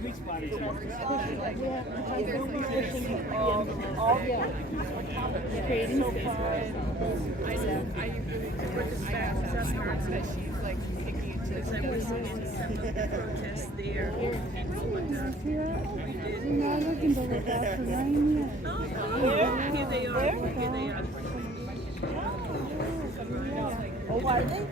sweet spot is creating so far. I work as fast as her, so she's like taking it to the same way. Some of the protests there. Here they are. Here they are. Oh, are they?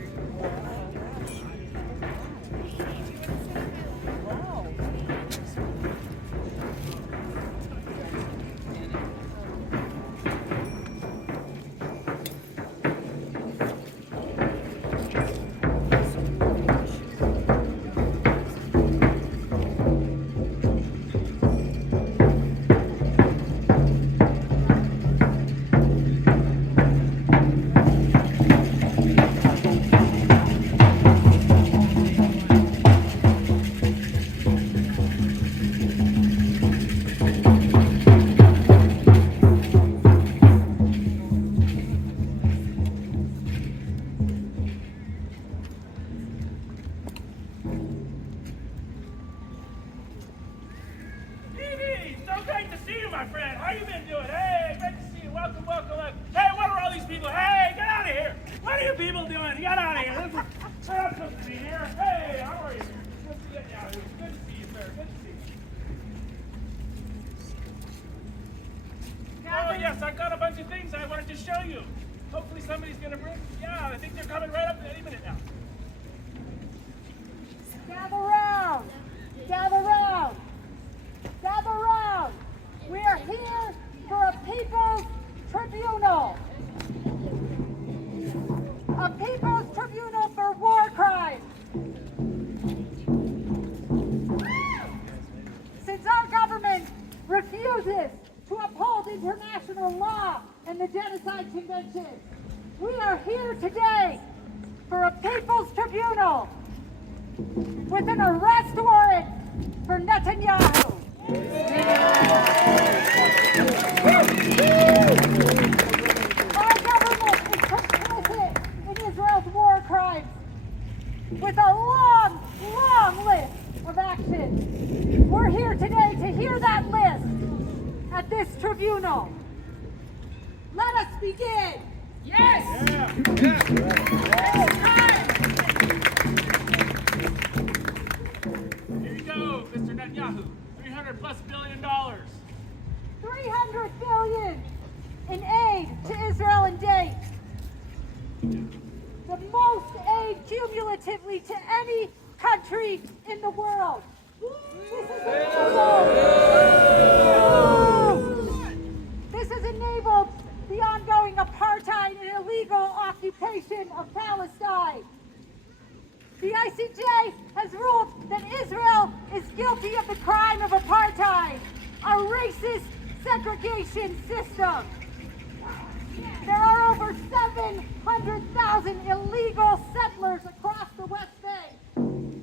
My friend, how you been doing? Hey, great to see you. Welcome, welcome. Hey, what are all these people? Hey, get out of here. What are you people doing? Get out of here. This is not supposed to be here. Hey, how are you? Good to see you. Yeah, good to see you, sir. Good to see you. Oh, yes, I got a bunch of things I wanted to show you. Hopefully somebody's going to bring. Yeah, I think they're coming right up any minute now. Gather round. Gather round. Gather round. We are here for a people's tribunal. A people's tribunal for war crimes. Since our government refuses to uphold international law and the Genocide Convention, we are here today for a people's tribunal with an arrest warrant for Netanyahu. Our government is complicit in Israel's war crimes with a long, long list of actions. We're here today to hear that list at this tribunal. Let us begin. Yes! Here you go, Mr. Netanyahu. $300+ billion. 300 billion in aid to Israel in date. The most aid cumulatively to any country in the world. This has enabled the ongoing apartheid and illegal occupation of Palestine. The ICJ has ruled that Israel is guilty of the crime of apartheid, a racist segregation system. There are over 700,000 illegal settlers across the West Bank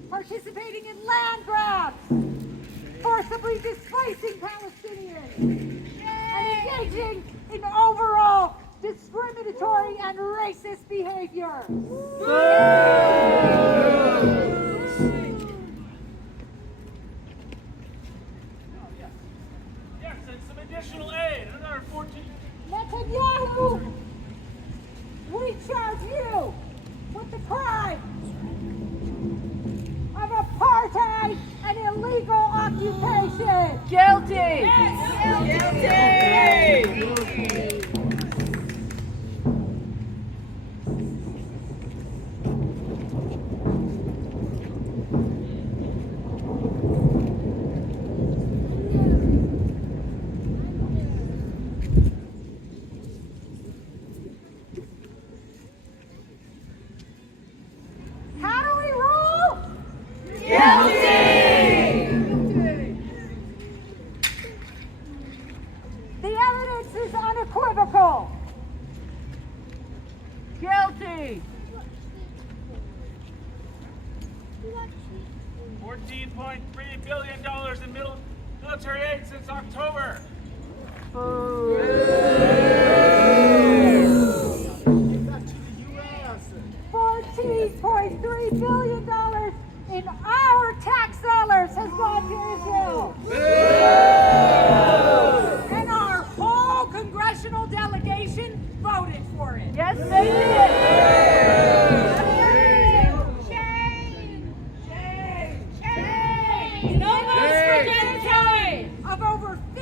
participating in land grabs, forcibly displacing Palestinians, and engaging in overall discriminatory and racist behavior. Yes, and some additional aid, another 14. Netanyahu, we charge you with the crime of apartheid and illegal occupation. Guilty! Yes. Guilty! How do we rule? The evidence is unequivocal. Guilty! $14.3 billion in military aid since October. $14.3 billion in our tax dollars has gone to Israel.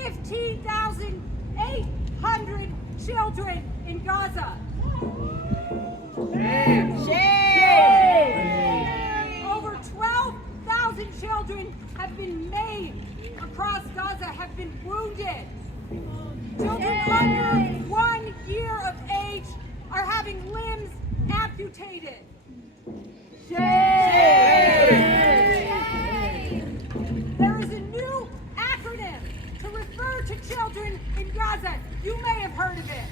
15,800 children in Gaza. Over 12,000 children have been maimed across Gaza, have been wounded. Children under 1 year of age are having limbs amputated. There is a new acronym to refer to children in Gaza. You may have heard of it.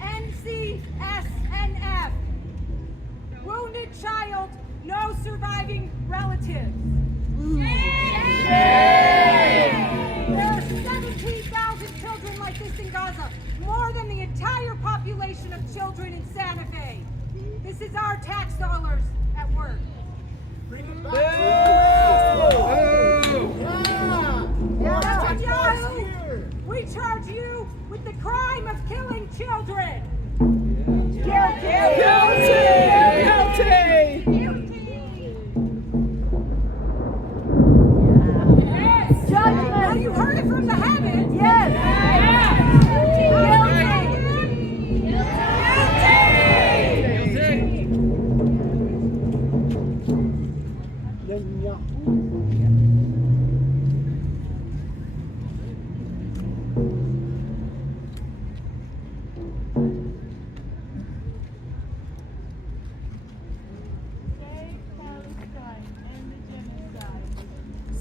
NCSNF. Wounded child, no surviving relatives. There are 17,000 children like this in Gaza, more than the entire population of children in Santa Fe. This is our tax dollars at work. Netanyahu, we charge you with the crime of killing children. Guilty. Judgment. Well, you heard it from the heavens. Yes.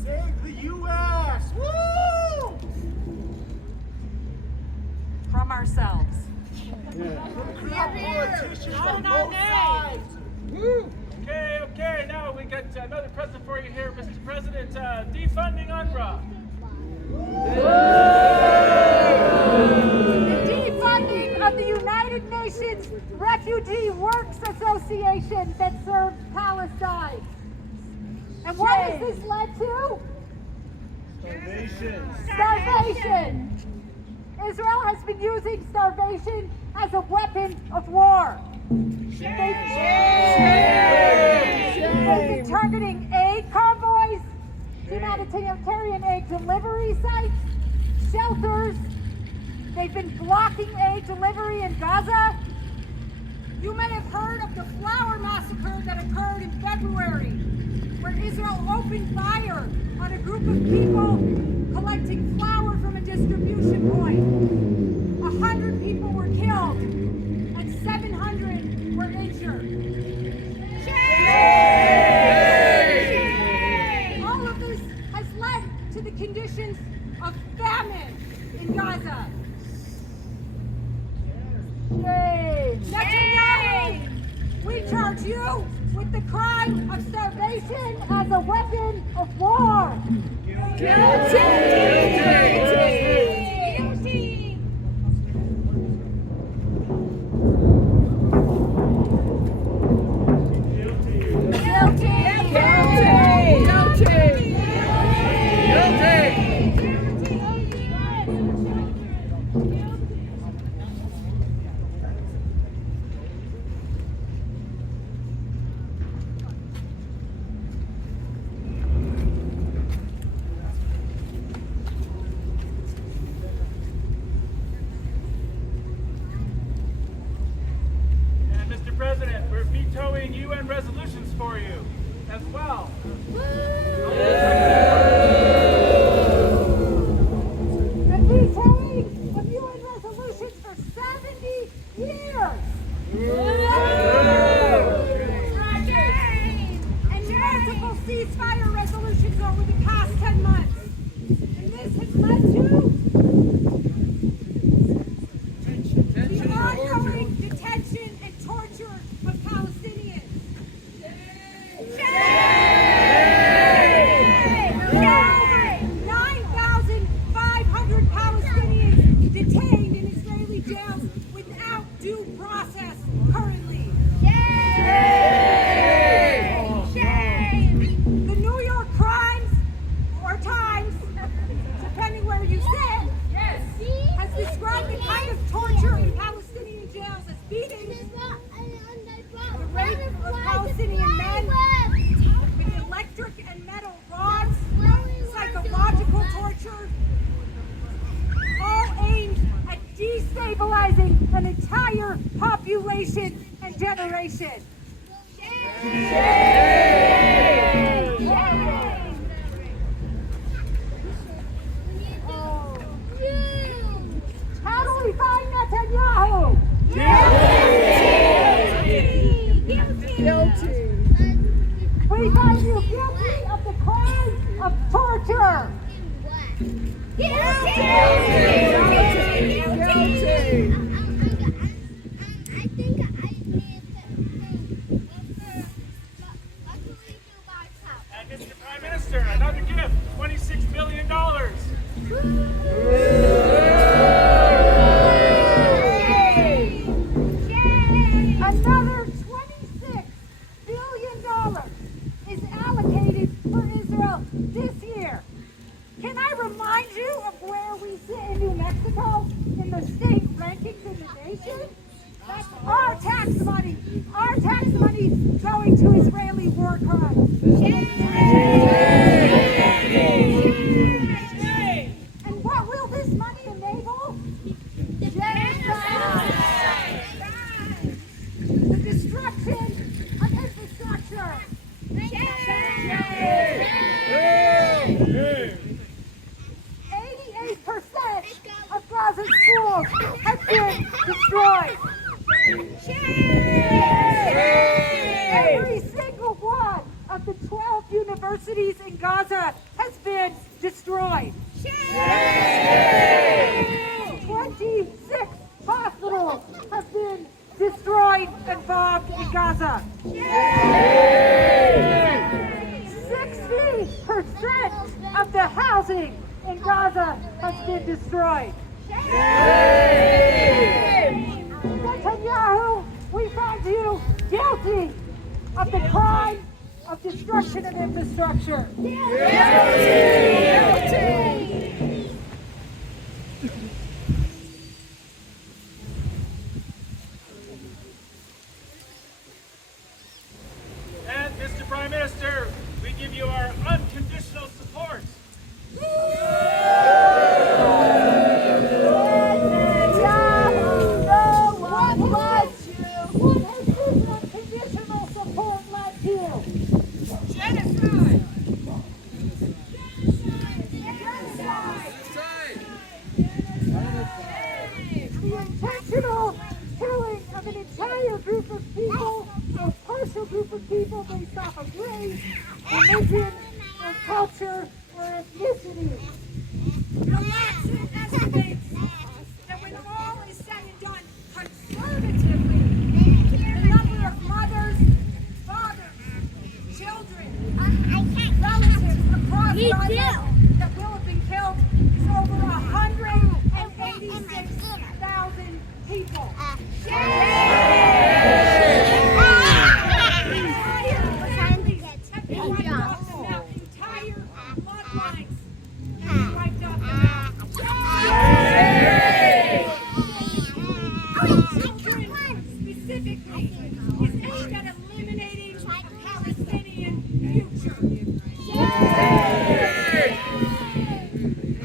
Save the U.S. Woo! From ourselves. Corrupt politicians on both sides. Okay, now we got another present for you here, Mr. President, defunding UNRWA. The defunding of the United Nations Refugee Works Association that serves Palestine. And what has this led to? Starvation. Israel has been using starvation as a weapon of war. They've been targeting aid convoys, humanitarian aid delivery sites, shelters. They've been blocking aid delivery in Gaza. You may have heard of the flower massacre that occurred in February, where Israel opened fire on a group of people collecting flour from a distribution point. 100 people were killed and 700 were injured. All of this has led to the conditions of famine in Gaza. Netanyahu, we charge you with the crime of starvation as a weapon of war. And Mr. President, we're vetoing UN resolutions for you as well. The vetoing of UN resolutions for 70 years. And multiple ceasefire resolutions over the past 10 months. And this has led to the ongoing detention and torture of Palestinians. There are over 9,500 Palestinians detained in Israeli jails without due process currently. The New York Crimes, or Times, depending where you sit, has described the kind of torture in Palestinian jails as beatings, the rape of Palestinian men with electric and metal rods, psychological torture, dehumanizing an entire population and generation. How do we find Netanyahu? Guilty. We find you guilty of the crime of torture. And Mr. Prime Minister, another gift, $26 billion. Another $26 billion is allocated for Israel this year. Can I remind you of where we sit in New Mexico in the state rankings in the nation? That's our tax money going to Israeli war crimes. And what will this money enable? Genocide. The destruction of infrastructure. 88% of Gaza's schools have been destroyed. Every single one of the 12 universities in Gaza has been destroyed. 26 hospitals have been destroyed and bombed in Gaza. 60% of the housing in Gaza has been destroyed. Netanyahu, we find you guilty of the crime of destruction of infrastructure. And Mr. Prime Minister, we give you our unconditional support. What has this unconditional support led to? Genocide. The intentional killing of an entire group of people, a partial group of people based off of race, religion, or culture, or ethnicity. Election estimates that when all is said and done conservatively, the number of mothers, fathers, children, relatives across Gaza that will have been killed is over 186,000 people. Entire bloodlines wiped off the map. Children specifically is aimed at eliminating a Palestinian future.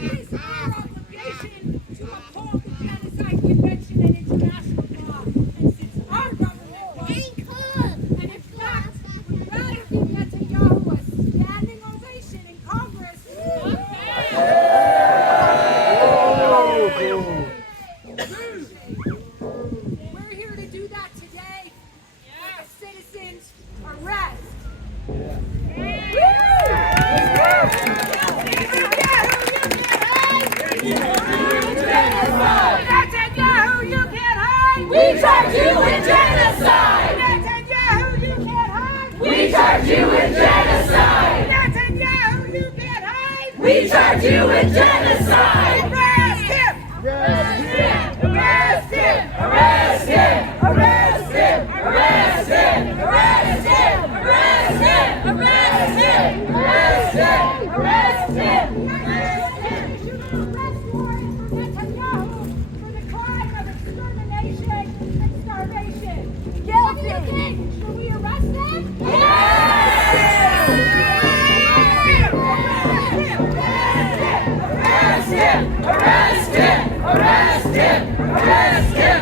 It is our obligation to uphold the Genocide Convention and international law. And since our government won't, and in fact would rather give Netanyahu a standing ovation in Congress, we're here to do that today with a citizens' arrest. Netanyahu, you can't hide! We charge you with genocide! Netanyahu, you can't hide! We charge you with genocide! Netanyahu, you can't hide! We charge you with genocide! Arrest him! Arrest him! Arrest him! Arrest him! Arrest him! Arrest him! Arrest him! Arrest him! Arrest him! Arrest him! Arrest warrant for Netanyahu for the crime of extermination and starvation. Guilty! Should we arrest him? Arrest him! Arrest him! Arrest him! Arrest him!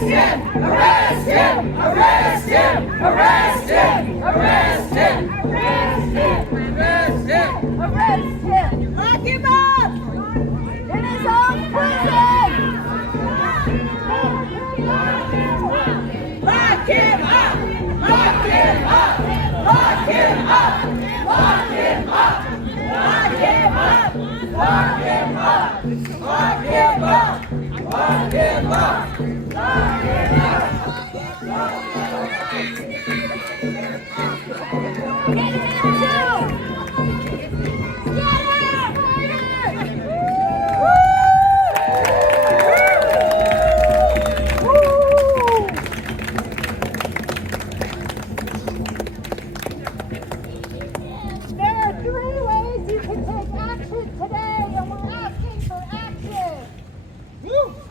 Arrest him! Arrest him! Arrest him! Arrest him! Arrest him! Arrest him! Arrest him! Lock him up! In his own prison! Lock him up! Lock him up! Lock him up! Lock him up! Lock him up! Lock him up! Lock him up! Lock him up! Lock him up! Get him too! There are 3 ways you can take action today, and we're asking for action.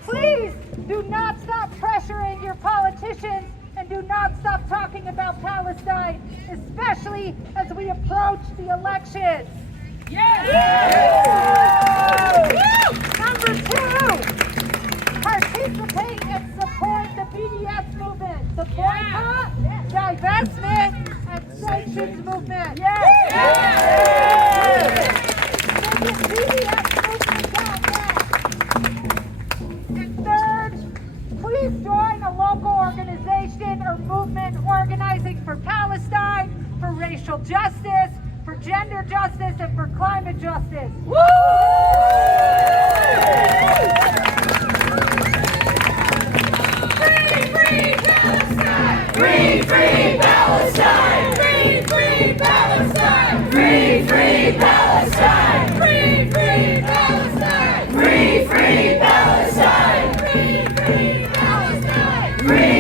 Please do not stop pressuring your politicians and do not stop talking about Palestine, especially as we approach the elections. Number 2, participate and support the BDS movement, the boycott, divestment, and sanctions movement. Visit BDSmovement.net. And third, please join a local organization or movement organizing for Palestine, for racial justice, for gender justice, and for climate justice. Free, free Palestine! Free, free Palestine! Free, free Palestine! Free, free Palestine! Free, free Palestine! Free, free Palestine! Free,